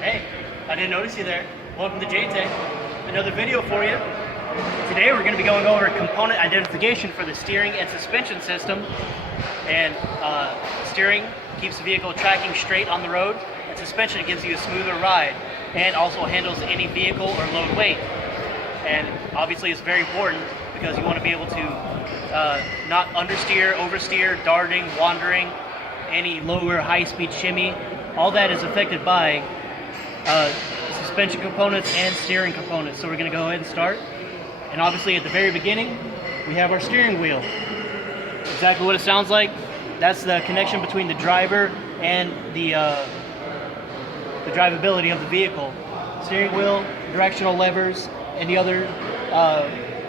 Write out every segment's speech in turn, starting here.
Hey, I didn't notice you there. Welcome to JTech. Another video for you. Today we're going to be going over component identification for the steering and suspension system. And steering keeps the vehicle tracking straight on the road, and suspension gives you a smoother ride and also handles any vehicle or load weight. And obviously it's very important because you want to be able to not understeer, oversteer, darting, wandering, any lower high-speed shimmy. All that is affected by suspension components and steering components. So we're going to go ahead and start. And obviously at the very beginning, we have our steering wheel. Exactly what it sounds like. That's the connection between the driver and the drivability of the vehicle. Steering wheel, directional levers, and the other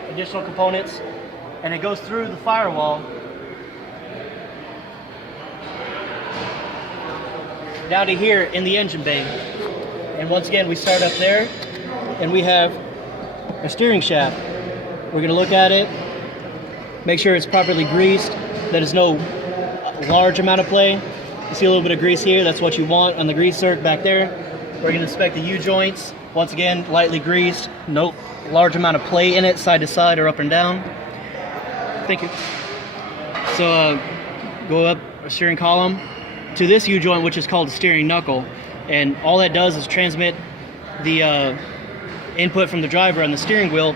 additional components. And it goes through the firewall down to here in the engine bay. And once again, we start up there and we have a steering shaft. We're going to look at it, make sure it's properly greased, that there's no large amount of play. You see a little bit of grease here, that's what you want on the grease zerk back there. We're going to inspect the U-joints. Once again, lightly greased, no large amount of play in it, side to side or up and down. Thank you. So go up a steering column to this U-joint, which is called the steering knuckle, and all that does is transmit the input from the driver on the steering wheel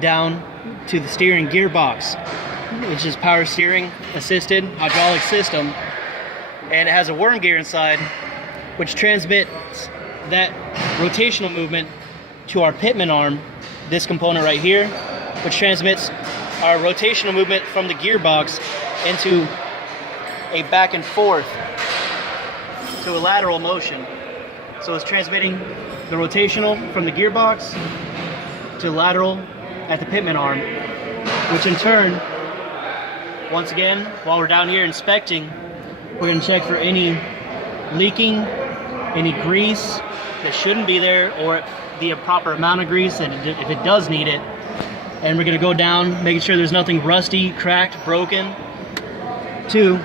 down to the steering gearbox, which is power steering assisted hydraulic system, and it has a worm gear inside which transmits that rotational movement to our pitman arm, this component right here, which transmits our rotational movement from the gearbox into a back and forth to a lateral motion. So it's transmitting the rotational from the gearbox to lateral at the pitman arm, which in turn, once again, while we're down here inspecting, we're going to check for any leaking, any grease that shouldn't be there, or the proper amount of grease, and if it does need it. And we're going to go down, making sure there's nothing rusty, cracked, broken, to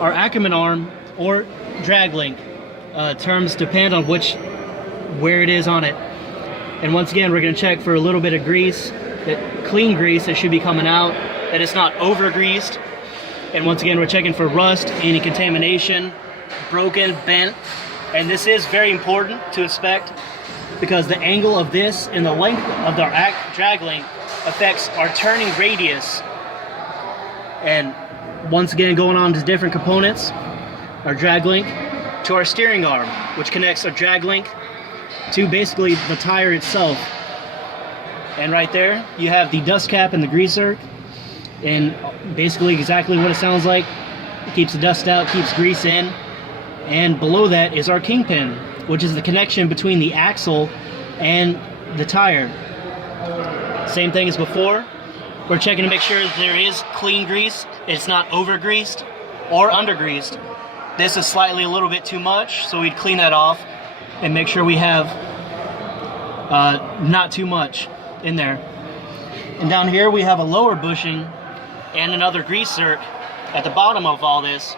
our Ackerman arm or drag link. Terms depend on where it is on it. And once again, we're going to check for a little bit of grease, clean grease that should be coming out, that it's not over greased. And once again, we're checking for rust, any contamination, broken, bent. And this is very important to inspect because the angle of this and the length of our drag link affects our turning radius. And once again, going on to different components, our drag link to our steering arm, which connects our drag link to basically the tire itself. And right there, you have the dust cap and the grease zerk, and basically exactly what it sounds like. It keeps the dust out, keeps grease in. And below that is our kingpin, which is the connection between the axle and the tire. Same thing as before. We're checking to make sure that there is clean grease, it's not over greased or under greased. This is slightly a little bit too much, so we'd clean that off and make sure we have not too much in there. And down here we have a lower bushing and another grease zerk at the bottom of all this.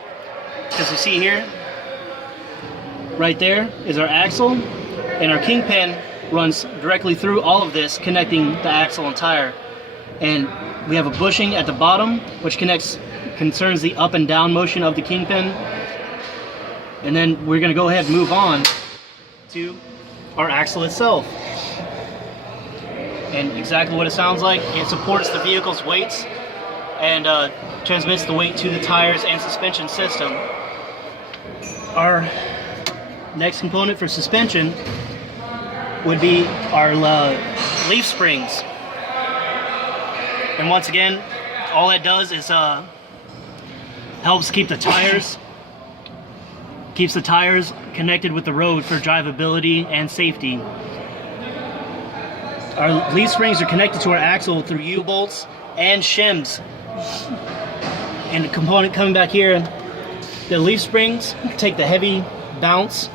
As you see here, right there is our axle, and our kingpin runs directly through all of this, connecting the axle and tire. And we have a bushing at the bottom, which concerns the up and down motion of the kingpin. And then we're going to go ahead and move on to our axle itself. And exactly what it sounds like, it supports the vehicle's weights and transmits the weight to the tires and suspension system. Our next component for suspension would be our leaf springs. And once again, all that does is helps keep the tires connected with the road for drivability and safety. Our leaf springs are connected to our axle through U-bolts and shims. And the component coming back here, the leaf springs take the heavy bounce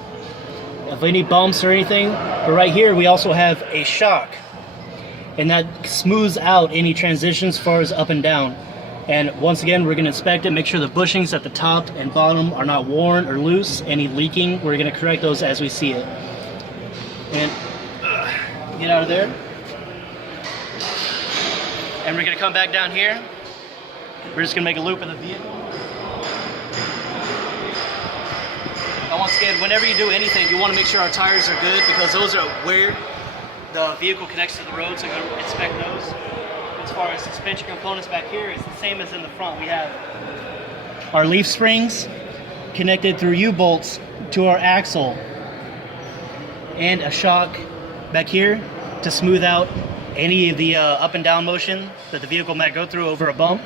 of any bumps or anything. But right here we also have a shock, and that smooths out any transitions as far as up and down. And once again, we're going to inspect it, make sure the bushings at the top and bottom are not worn or loose. Any leaking, we're going to correct those as we see it. And get out of there. And we're gonna come back down here. We're just gonna make a loop of the vehicle. And once again, whenever you do anything, you wanna make sure our tires are good because those are where the vehicle connects to the road, so go inspect those. As far as suspension components back here, it's the same as in the front. We have our leaf springs connected through U-bolts to our axle, and a shock back here to smooth out any of the up and down motion that the vehicle might go through over a bump,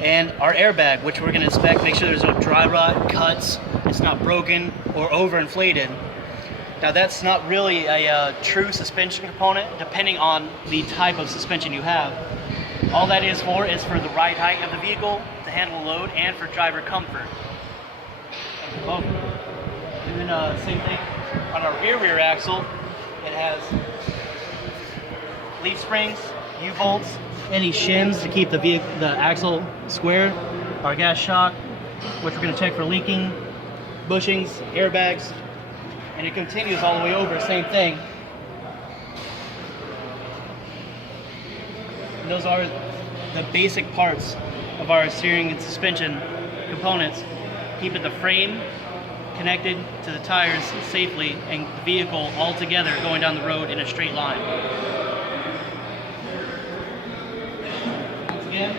and our airbag, which we're going to inspect, make sure there's no dry rot, cuts, it's not broken or overinflated. Now that's not really a true suspension component, depending on the type of suspension you have. All that is for the ride height of the vehicle, to handle load, and for driver comfort. Doing the same thing on our rear axle. It has leaf springs, U-bolts, any shims to keep the axle square, our gas shock, which we're going to check for leaking, bushings, airbags, and it continues all the way over, same thing. And those are the basic parts of our steering and suspension components. Keeping the frame connected to the tires safely and the vehicle all together going down the road in a straight line. Once again,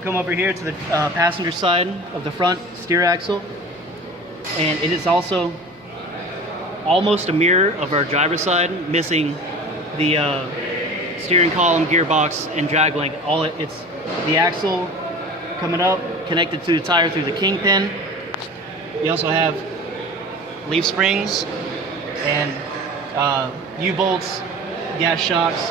come over here to the passenger side of the front steer axle, and it is also almost a mirror of our driver's side, missing the steering column, gearbox, and drag link. It's the axle coming up, connected to the tire through the kingpin. You also have leaf springs and U-bolts, gas shocks.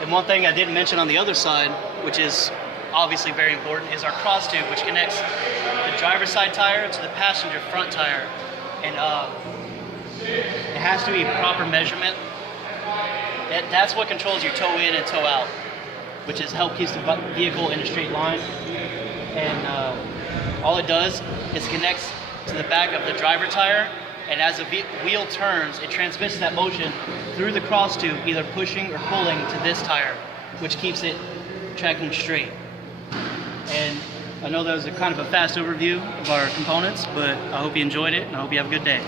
And one thing I didn't mention on the other side, which is obviously very important, is our cross tube, which connects the driver's side tire to the passenger front tire. And it has to be proper measurement. That's what controls your toe in and toe out, which is help keeps the vehicle in a straight line. And all it does is connects to the back of the driver tire, and as the wheel turns, it transmits that motion through the cross tube, either pushing or pulling to this tire, which keeps it tracking straight. And I know that was a kind of a fast overview of our components, but I hope you enjoyed it, and I hope you have a good day.